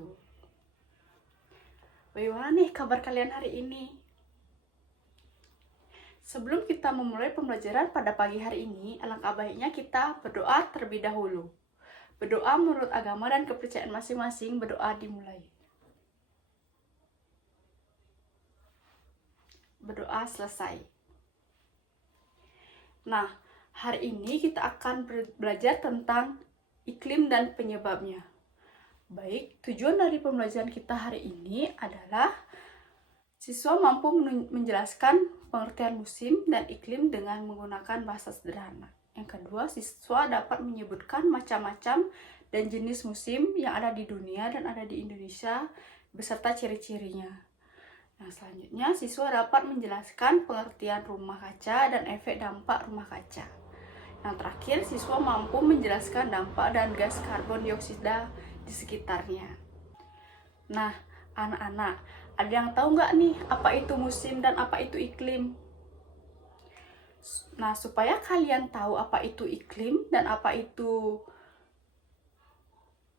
wabarakatuh. Bagaimana nih kabar kalian hari ini? Sebelum kita memulai pembelajaran pada pagi hari ini, alangkah baiknya kita berdoa terlebih dahulu. Berdoa menurut agama dan kepercayaan masing-masing, berdoa dimulai. Berdoa selesai. Nah, hari ini kita akan belajar tentang iklim dan penyebabnya. Baik, tujuan dari pembelajaran kita hari ini adalah siswa mampu menjelaskan pengertian musim dan iklim dengan menggunakan bahasa sederhana. Yang kedua, siswa dapat menyebutkan macam-macam dan jenis musim yang ada di dunia dan ada di Indonesia beserta ciri-cirinya. Yang selanjutnya, siswa dapat menjelaskan pengertian rumah kaca dan efek dampak rumah kaca. Yang terakhir, siswa mampu menjelaskan dampak dan gas karbon dioksida di sekitarnya. Nah, anak-anak, ada yang tahu nggak nih apa itu musim dan apa itu iklim? Nah, supaya kalian tahu apa itu iklim dan apa itu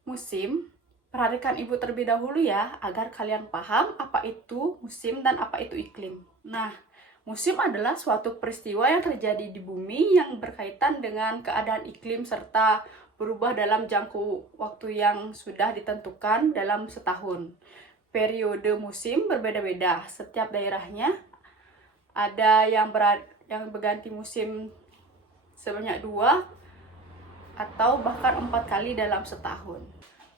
musim, perhatikan ibu terlebih dahulu ya, agar kalian paham apa itu musim dan apa itu iklim. Nah, musim adalah suatu peristiwa yang terjadi di bumi yang berkaitan dengan keadaan iklim serta berubah dalam jangka waktu yang sudah ditentukan dalam setahun. Periode musim berbeda-beda. Setiap daerahnya ada yang berganti musim sebanyak 2 atau bahkan 4 kali dalam setahun.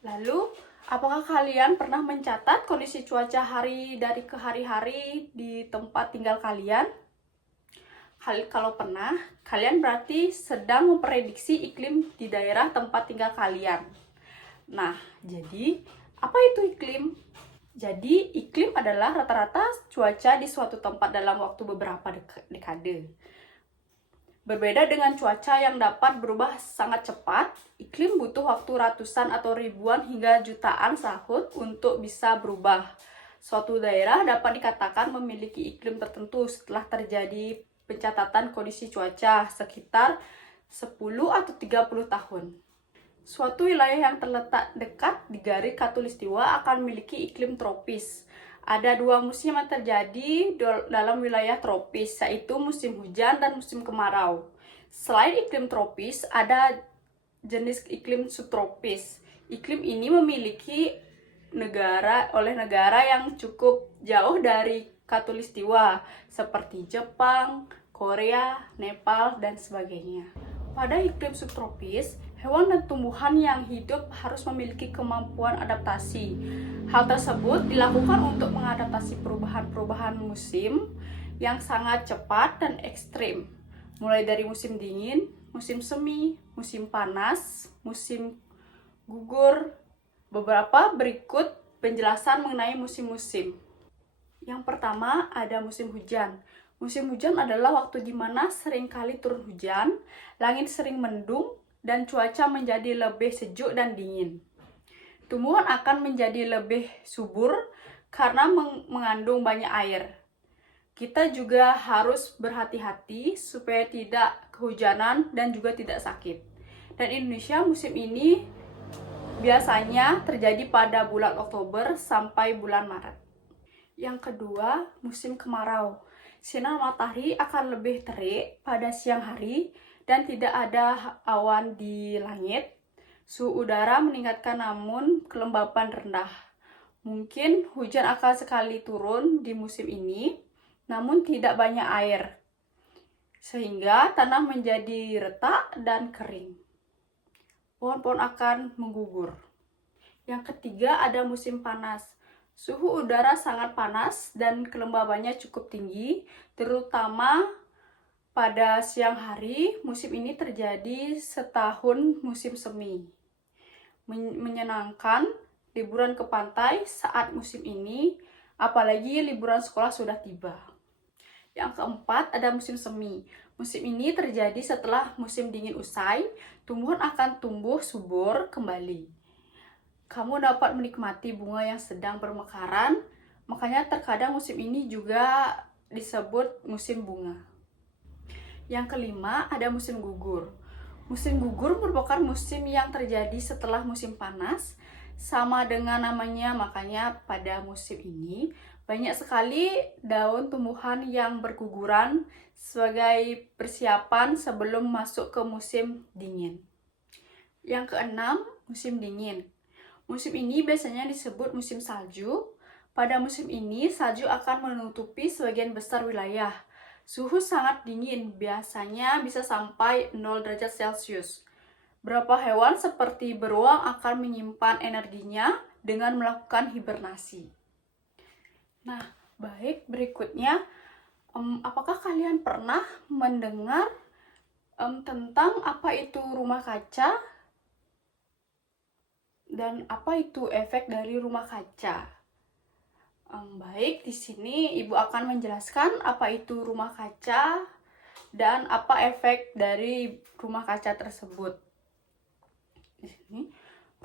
Lalu, apakah kalian pernah mencatat kondisi cuaca dari ke hari-hari di tempat tinggal kalian? Kalau pernah, kalian berarti sedang memprediksi iklim di daerah tempat tinggal kalian. Nah, jadi apa itu iklim? Jadi, iklim adalah rata-rata cuaca di suatu tempat dalam waktu beberapa dekade. Berbeda dengan cuaca yang dapat berubah sangat cepat, iklim butuh waktu ratusan atau ribuan hingga jutaan tahun untuk bisa berubah. Suatu daerah dapat dikatakan memiliki iklim tertentu setelah terjadi pencatatan kondisi cuaca sekitar 10 atau 30 tahun. Suatu wilayah yang terletak dekat di garis khatulistiwa akan memiliki iklim tropis. Ada 2 musim yang terjadi dalam wilayah tropis, yaitu musim hujan dan musim kemarau. Selain iklim tropis, ada jenis iklim subtropis. Iklim ini memiliki negara yang cukup jauh dari khatulistiwa, seperti Jepang, Korea, Nepal, dan sebagainya. Pada iklim subtropis, hewan dan tumbuhan yang hidup harus memiliki kemampuan adaptasi. Hal tersebut dilakukan untuk mengadaptasi perubahan-perubahan musim yang sangat cepat dan ekstrim, mulai dari musim dingin, musim semi, musim panas, musim gugur. Beberapa berikut penjelasan mengenai musim-musim. Yang pertama, ada musim hujan. Musim hujan adalah waktu di mana seringkali turun hujan, langit sering mendung, dan cuaca menjadi lebih sejuk dan dingin. Tumbuhan akan menjadi lebih subur karena mengandung banyak air. Kita juga harus berhati-hati supaya tidak kehujanan dan juga tidak sakit. Dan Indonesia musim ini biasanya terjadi pada bulan Oktober sampai bulan Maret. Yang kedua, musim kemarau. Sinar matahari akan lebih terik pada siang hari dan tidak ada awan di langit. Suhu udara meningkatkan namun kelembapan rendah. Mungkin hujan akan sekali turun di musim ini, namun tidak banyak air, sehingga tanah menjadi retak dan kering. Pohon-pohon akan menggugur. Yang ketiga, ada musim panas. Suhu udara sangat panas dan kelembabannya cukup tinggi, terutama pada siang hari. Musim ini terjadi setahun musim semi. Menyenangkan liburan ke pantai saat musim ini, apalagi liburan sekolah sudah tiba. Yang keempat, ada musim semi. Musim ini terjadi setelah musim dingin usai, tumbuhan akan tumbuh subur kembali. Kamu dapat menikmati bunga yang sedang bermekaran, makanya terkadang musim ini juga disebut musim bunga. Yang kelima, ada musim gugur. Musim gugur merupakan musim yang terjadi setelah musim panas Sama dengan namanya, makanya pada musim ini banyak sekali daun tumbuhan yang berguguran sebagai persiapan sebelum masuk ke musim dingin. Yang keenam, musim dingin. Musim ini biasanya disebut musim salju. Pada musim ini, salju akan menutupi sebagian besar wilayah. Suhu sangat dingin, biasanya bisa sampai 0 derajat Celcius. Beberapa hewan seperti beruang akan menyimpan energinya dengan melakukan hibernasi. Nah, baik, berikutnya, apakah kalian pernah mendengar tentang apa itu rumah kaca dan apa itu efek dari rumah kaca? Baik, di sini Ibu akan menjelaskan apa itu rumah kaca dan apa efek dari rumah kaca tersebut. Di sini,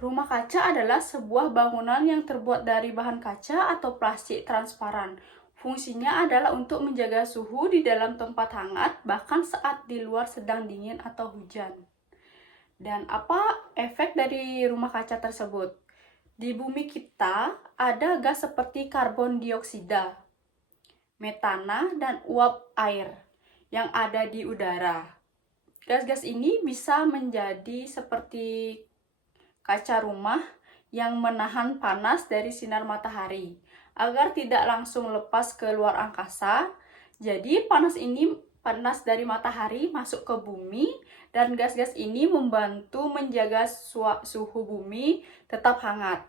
rumah kaca adalah sebuah bangunan yang terbuat dari bahan kaca atau plastik transparan. Fungsinya adalah untuk menjaga suhu di dalam tempat hangat, bahkan saat di luar sedang dingin atau hujan. Dan apa efek dari rumah kaca tersebut? Di bumi kita ada gas seperti karbon dioksida, metana, dan uap air yang ada di udara. Gas-gas ini bisa menjadi seperti kaca rumah yang menahan panas dari sinar matahari agar tidak langsung lepas ke luar angkasa. Jadi panas dari matahari masuk ke bumi dan gas-gas ini membantu menjaga suhu bumi tetap hangat.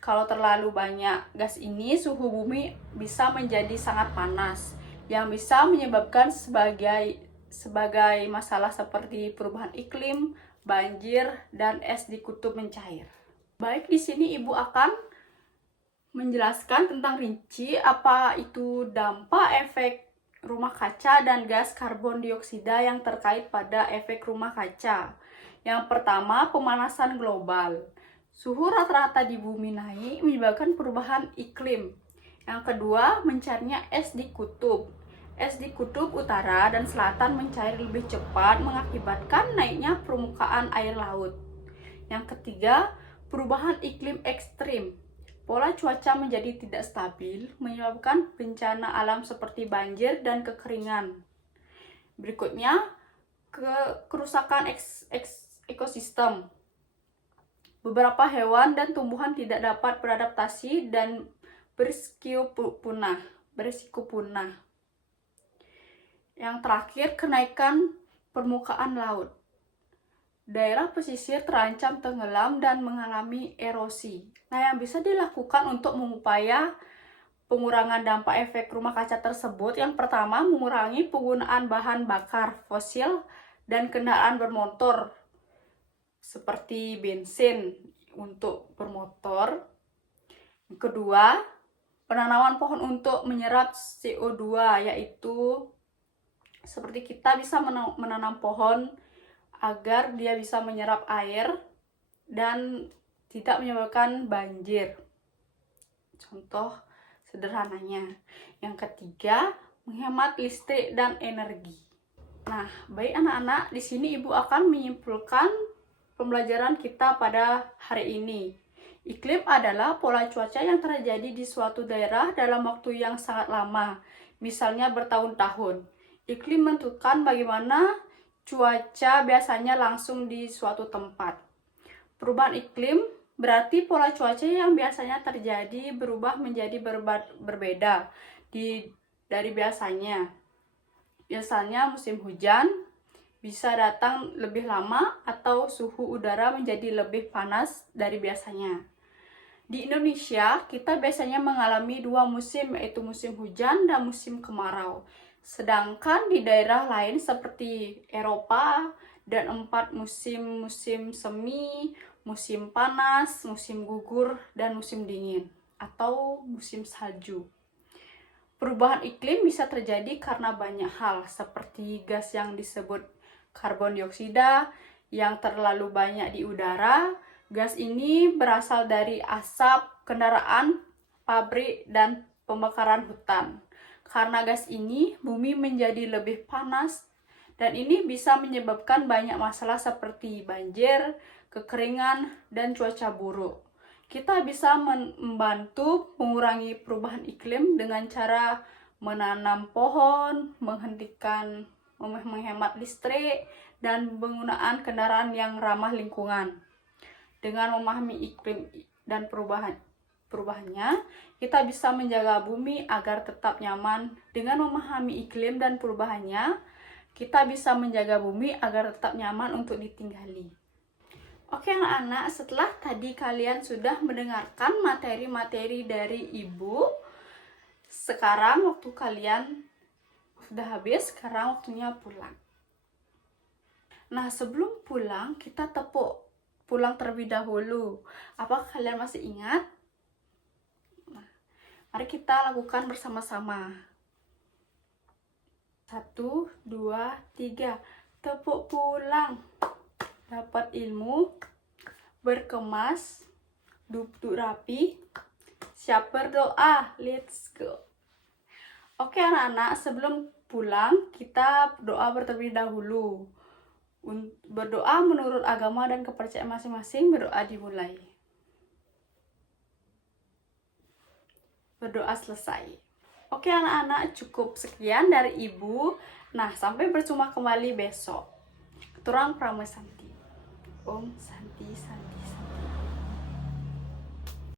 Kalau terlalu banyak gas ini, suhu bumi bisa menjadi sangat panas yang bisa menyebabkan sebagai masalah seperti perubahan iklim, banjir, dan es di kutub mencair. Baik, di sini Ibu akan menjelaskan tentang rinci apa itu dampak efek rumah kaca dan gas karbon dioksida yang terkait pada efek rumah kaca. Yang pertama, pemanasan global. Suhu rata-rata di bumi naik menyebabkan perubahan iklim. Yang kedua, mencairnya es di kutub. Es di kutub utara dan selatan mencair lebih cepat mengakibatkan naiknya permukaan air laut. Yang ketiga, perubahan iklim ekstrim. Pola cuaca menjadi tidak stabil, menyebabkan bencana alam seperti banjir dan kekeringan. Berikutnya, kerusakan ekosistem. Beberapa hewan dan tumbuhan tidak dapat beradaptasi dan berisiko punah. Yang terakhir, kenaikan permukaan laut. Daerah pesisir terancam tenggelam dan mengalami erosi. Nah, yang bisa dilakukan untuk mengupaya pengurangan dampak efek rumah kaca tersebut, yang pertama, mengurangi penggunaan bahan bakar fosil dan kendaraan bermotor seperti bensin untuk bermotor. Yang kedua, penanaman pohon untuk menyerap CO2, yaitu seperti kita bisa menanam pohon agar dia bisa menyerap air dan tidak menyebabkan banjir. Contoh sederhananya. Yang ketiga, menghemat listrik dan energi. Nah, baik anak-anak, di sini Ibu akan menyimpulkan pembelajaran kita pada hari ini. Iklim adalah pola cuaca yang terjadi di suatu daerah dalam waktu yang sangat lama, misalnya bertahun-tahun. Iklim menentukan bagaimana cuaca biasanya langsung di suatu tempat. Perubahan iklim berarti pola cuaca yang biasanya terjadi berubah menjadi berbeda dari biasanya. Biasanya musim hujan bisa datang lebih lama atau suhu udara menjadi lebih panas dari biasanya. Di Indonesia, kita biasanya mengalami 2 musim, yaitu musim hujan dan musim kemarau. Sedangkan di daerah lain seperti Eropa dan 4 musim semi, musim panas, musim gugur, dan musim dingin atau musim salju. Perubahan iklim bisa terjadi karena banyak hal seperti gas yang disebut karbon dioksida yang terlalu banyak di udara. Gas ini berasal dari asap kendaraan, pabrik, dan pembakaran hutan. Karena gas ini, bumi menjadi lebih panas Dan ini bisa menyebabkan banyak masalah seperti banjir, kekeringan, dan cuaca buruk. Kita bisa membantu mengurangi perubahan iklim dengan cara menanam pohon, menghemat listrik, dan penggunaan kendaraan yang ramah lingkungan. Dengan memahami iklim dan perubahannya, kita bisa menjaga bumi agar tetap nyaman. Dengan memahami iklim dan perubahannya, kita bisa menjaga bumi agar tetap nyaman untuk ditinggali. Oke anak-anak, setelah tadi kalian sudah mendengarkan materi-materi dari Ibu, sekarang waktu kalian sudah habis, sekarang waktunya pulang. Nah, sebelum pulang, kita tepuk pulang terlebih dahulu. Apakah kalian masih ingat? Nah, mari kita lakukan bersama-sama. 1, 2, 3. Tepuk pulang. Dapat ilmu, berkemas, duduk rapi, siap berdoa. Let's go. Oke anak-anak, sebelum pulang kita berdoa terlebih dahulu. Berdoa menurut agama dan kepercayaan masing-masing. Berdoa dimulai. Berdoa selesai. Oke anak-anak, cukup sekian dari Ibu. Nah, sampai berjumpa kembali besok. Keturang Pramesanti. Om Santi Santi.